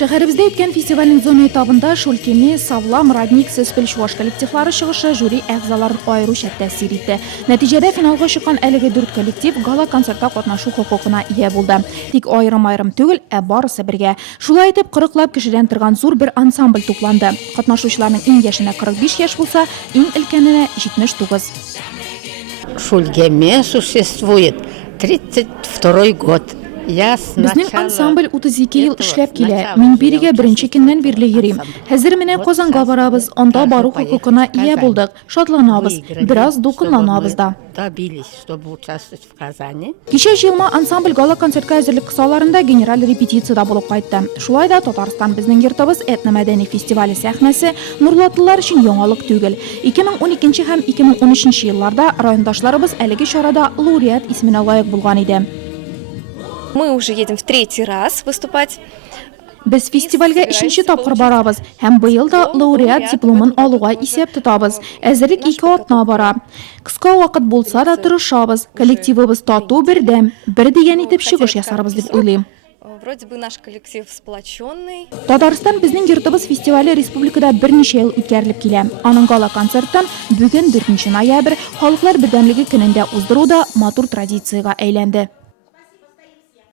Шәһәребездә үткән фестивальнең зона этабында Шулкеми, Савлам, Радник, Сөспел, Чуваш коллективлары чыгышы жюри әгъзаларын аеруча тәэсир итте. Нәтиҗәдә финалга чыккан әлеге 4 коллектив гала концертта катнашу хокукына ия булды. Тик айрым-айрым түгел, барысы бергә. Шулай итеп 40лап кешедән торган зур бер ансамбль тупланды. Катнашучыларның иң яшенә 45 яшь булса, иң өлкәненә 79. Шульгеме существует 32 год. Безнең ансамбль 32 ел эшләп килә. Мин бирегә беренче көннән бирле йөрим. Хәзер менә Казанга барабыз, анда бару хокукына ия булдык. Шатланабыз, бераз дулкынланабыз да. Кичә җыелма ансамбль гала концертка әзерлек кысаларында генераль репетицияда булып кайтты. Шулай да Татарстан безнең йортыбыз этномәдәни фестивале сәхнәсе Нурлатлылар өчен яңалык түгел. 2012 һәм 2013 елларда райондашларыбыз әлеге чарада лауреат исеменә лаек булган иде. Мы уже едем в 3-й раз выступать. Без фестивальгә 3нче тапкыр барабыз һәм быел да лауреат дипломын алуга исәп тотабыз. Әзерлек 2 атна бара. Кыска вакыт булса да тырышабыз. Коллективыбыз тату бердәм, бер дигән итеп чыгыш ясарбыз дип уйлыйм. Вроде бы наш коллектив сплоченный. Татарстан безнең йортыбыз фестивале республикада берничә ел үткәрелеп килә. Аның гала концерттан бүген 4 ноябрь Халыклар бердәмлеге көнендә уздыру да матур традициягә әйләнде.